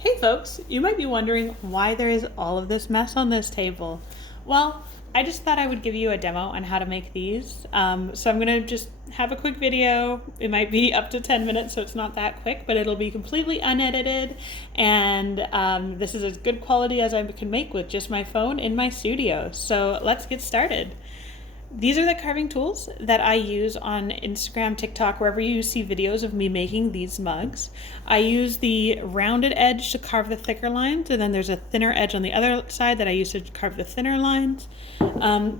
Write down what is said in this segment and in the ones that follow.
Hey folks, you might be wondering why there is all of this mess on this table. Well, I just thought I would give you a demo on how to make these. So I'm gonna just have a quick video. It might be up to 10 minutes, so it's not that quick, but it'll be completely unedited. And this is as good quality as I can make with just my phone in my studio. So let's get started. These are the carving tools that I use on Instagram, TikTok, wherever you see videos of me making these mugs. I use the rounded edge to carve the thicker lines, and then there's a thinner edge on the other side that I use to carve the thinner lines.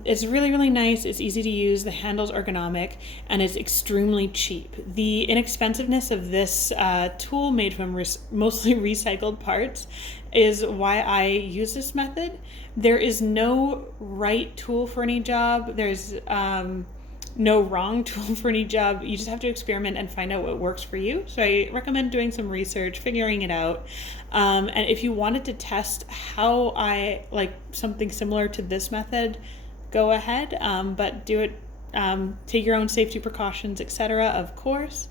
It's really, really nice. It's easy to use. The handle's ergonomic, and it's extremely cheap. The inexpensiveness of this tool made from mostly recycled parts is why I use this method. There is no right tool for any job. There's no wrong tool for any job. You just have to experiment and find out what works for you. So I recommend doing some research, figuring it out. And if you wanted to test how I like something similar to this method, go ahead, but do it, take your own safety precautions, etc., of course,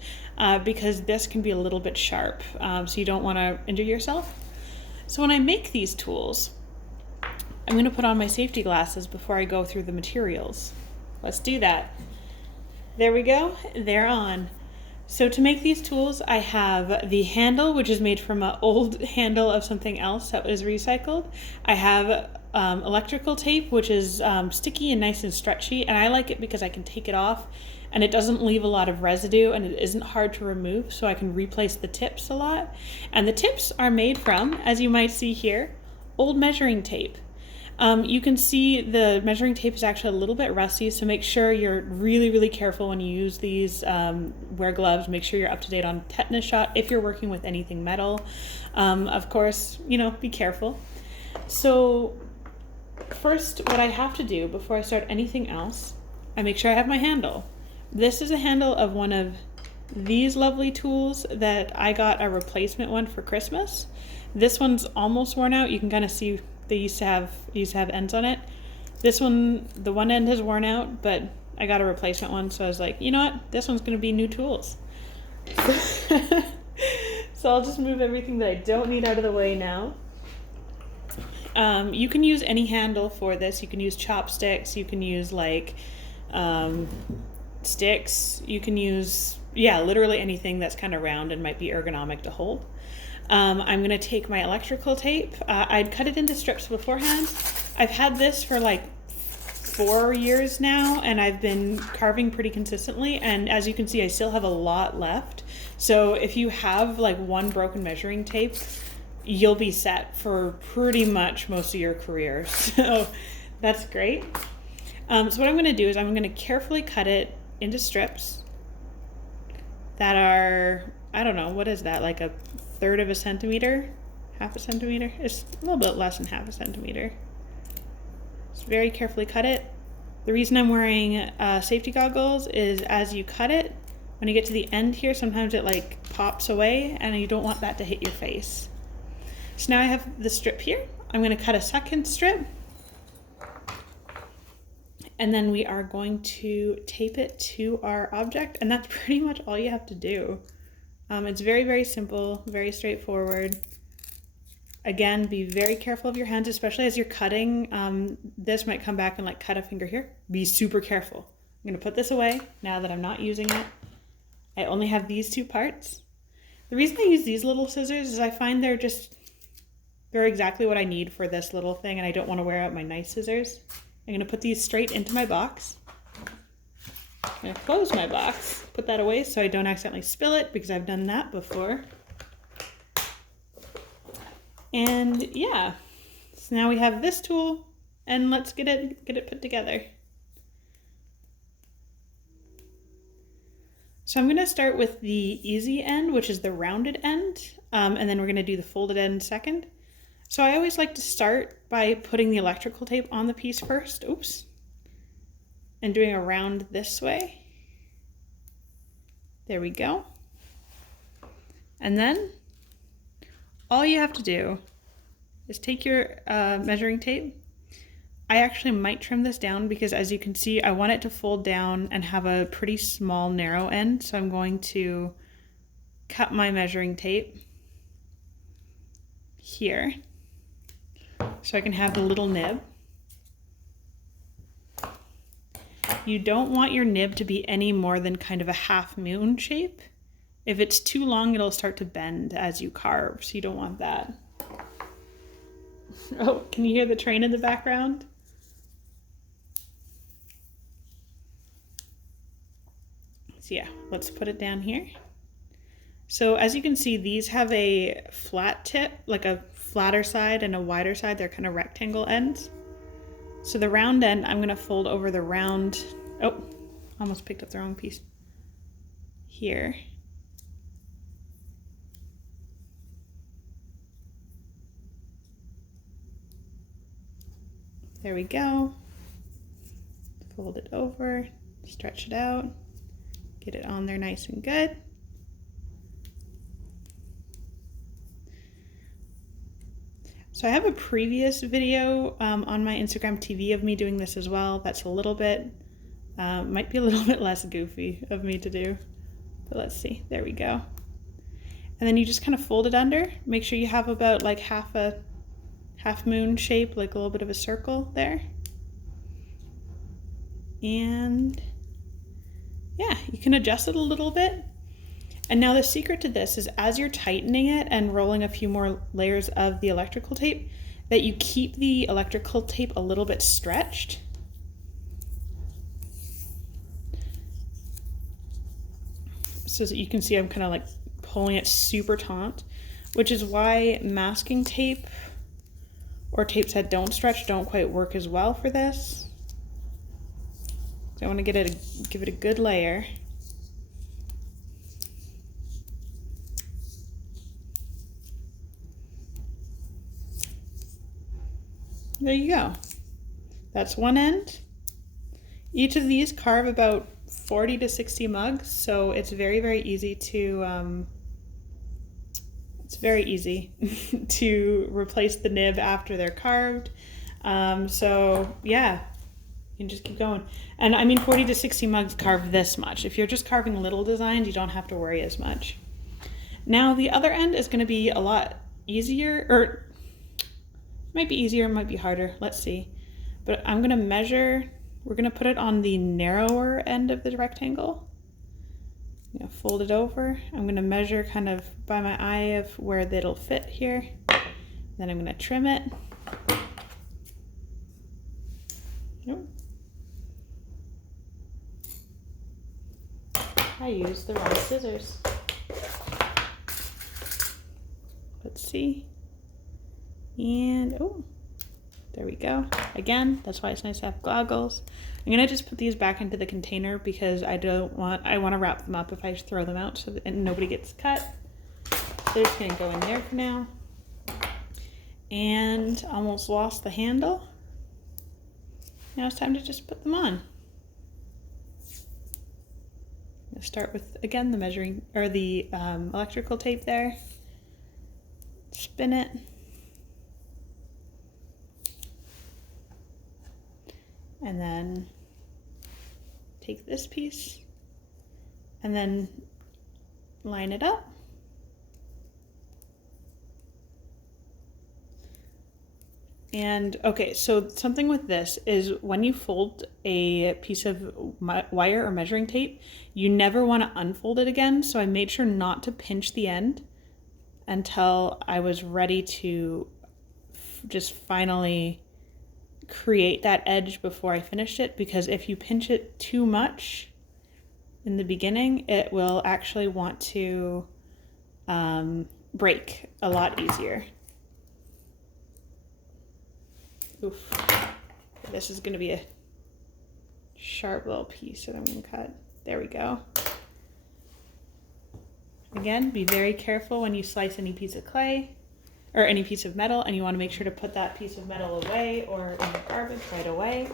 because this can be a little bit sharp, so you don't want to injure yourself. So when I make these tools, I'm going to put on my safety glasses before I go through the materials. Let's do that. There we go, they're on. So to make these tools, I have the handle, which is made from an old handle of something else that was recycled. I have electrical tape, which is sticky and nice and stretchy, and I like it because I can take it off and it doesn't leave a lot of residue and it isn't hard to remove, so I can replace the tips a lot. And the tips are made from, as you might see here, old measuring tape. You can see the measuring tape is actually a little bit rusty, so make sure you're really, really careful when you use these. Wear gloves, make sure you're up to date on tetanus shot if you're working with anything metal. Of course, be careful. So first, what I have to do before I start anything else, I make sure I have my handle. This is a handle of one of these lovely tools that I got a replacement one for Christmas. This one's almost worn out. You can kind of see they used to have ends on it. This one, the one end has worn out, but I got a replacement one, so I was like, you know what? This one's gonna be new tools. So I'll just move everything that I don't need out of the way now. You can use any handle for this. You can use chopsticks. You can use sticks. You can use, literally anything that's kind of round and might be ergonomic to hold. I'm going to take my electrical tape. I'd cut it into strips beforehand. I've had this for like 4 years now, and I've been carving pretty consistently. And as you can see, I still have a lot left. So if you have like one broken measuring tape, you'll be set for pretty much most of your career. So that's great. So what I'm going to do is I'm going to carefully cut it into strips that are, I don't know, what is that, like a third of a centimeter? Half a centimeter? It's a little bit less than half a centimeter. Just very carefully cut it. The reason I'm wearing safety goggles is as you cut it, when you get to the end here, sometimes it like pops away and you don't want that to hit your face. So now I have the strip here. I'm going to cut a second strip. And then we are going to tape it to our object, and that's pretty much all you have to do. It's very, very simple, very straightforward. Again, be very careful of your hands, especially as you're cutting. This might come back and like cut a finger here. Be super careful. I'm gonna put this away now that I'm not using it. I only have these two parts. The reason I use these little scissors is I find they're exactly what I need for this little thing, and I don't want to wear out my nice scissors. I'm going to put these straight into my box. I'm going to close my box, put that away so I don't accidentally spill it, because I've done that before. And yeah, so now we have this tool, and let's get it put together. So I'm going to start with the easy end, which is the rounded end, and then we're going to do the folded end second. So I always like to start by putting the electrical tape on the piece first, and doing a round this way. There we go. And then all you have to do is take your measuring tape. I actually might trim this down because, as you can see, I want it to fold down and have a pretty small narrow end. So I'm going to cut my measuring tape here so I can have the little nib. You don't want your nib to be any more than kind of a half moon shape. If it's too long, it'll start to bend as you carve, so you don't want that. Oh, can you hear the train in the background? So yeah, let's put it down here. So as you can see, these have a flat tip, like a flatter side and a wider side. They're kind of rectangle ends. So the round end, I'm gonna fold over the round, oh, almost picked up the wrong piece. Here. There we go. Fold it over, stretch it out, get it on there nice and good. So I have a previous video on my Instagram TV of me doing this as well. That's a little bit, might be a little bit less goofy of me to do, but let's see, there we go. And then you just kind of fold it under. Make sure you have about like half moon shape, like a little bit of a circle there. And yeah, you can adjust it a little bit. And now the secret to this is as you're tightening it and rolling a few more layers of the electrical tape, that you keep the electrical tape a little bit stretched. So that you can see I'm kind of like pulling it super taut, which is why masking tape or tapes that don't stretch don't quite work as well for this. So I want to give it a good layer. There you go. That's one end. Each of these carve about 40 to 60 mugs, so it's very, very easy to to replace the nib after they're carved. So yeah, you can just keep going. And I mean 40 to 60 mugs carve this much. If you're just carving little designs, you don't have to worry as much. Now the other end is going to be a lot easier, or might be easier, it might be harder, let's see. But I'm gonna measure, we're gonna put it on the narrower end of the rectangle. I'm gonna fold it over. I'm gonna measure kind of by my eye of where it'll fit here. Then I'm gonna trim it. Nope. I used the wrong scissors. Let's see. And, oh, there we go. Again, that's why it's nice to have goggles. I'm gonna just put these back into the container because I want to wrap them up if I throw them out so that nobody gets cut. So they're just gonna go in there for now. And almost lost the handle. Now it's time to just put them on. I'm gonna start with, again, the measuring, or the electrical tape there. Spin it. And then take this piece and then line it up. And okay, so something with this is when you fold a piece of wire or measuring tape, you never want to unfold it again. So I made sure not to pinch the end until I was ready to just finally create that edge before I finished it, because if you pinch it too much in the beginning, it will actually want to break a lot easier. Oof. This is going to be a sharp little piece that I'm going to cut. There we go. Again, be very careful when you slice any piece of clay or any piece of metal, and you want to make sure to put that piece of metal away or in the garbage right away,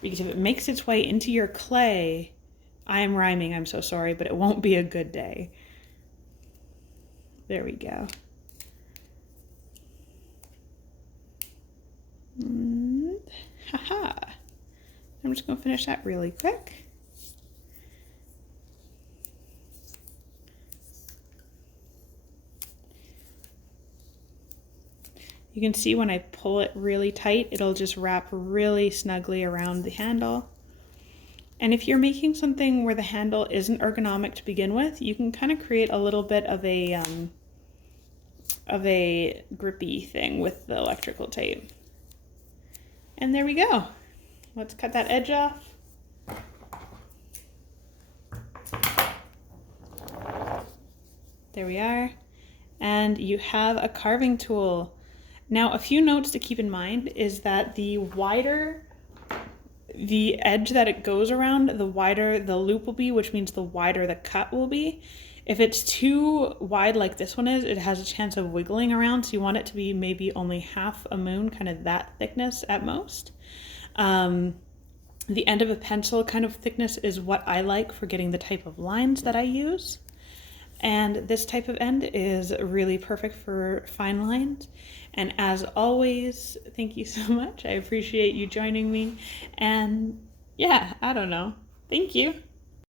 because if it makes its way into your clay, I'm rhyming, I'm so sorry, but it won't be a good day. There we go. And, haha. I'm just going to finish that really quick. You can see when I pull it really tight, it'll just wrap really snugly around the handle. And if you're making something where the handle isn't ergonomic to begin with, you can kind of create a little bit of a grippy thing with the electrical tape. And there we go. Let's cut that edge off. There we are. And you have a carving tool. Now, a few notes to keep in mind is that the wider the edge that it goes around, the wider the loop will be, which means the wider the cut will be. If it's too wide like this one is, it has a chance of wiggling around, so you want it to be maybe only half a moon, kind of that thickness at most. The end of a pencil kind of thickness is what I like for getting the type of lines that I use. And this type of end is really perfect for fine lines. And as always, thank you so much. I appreciate you joining me. And yeah, I don't know. Thank you.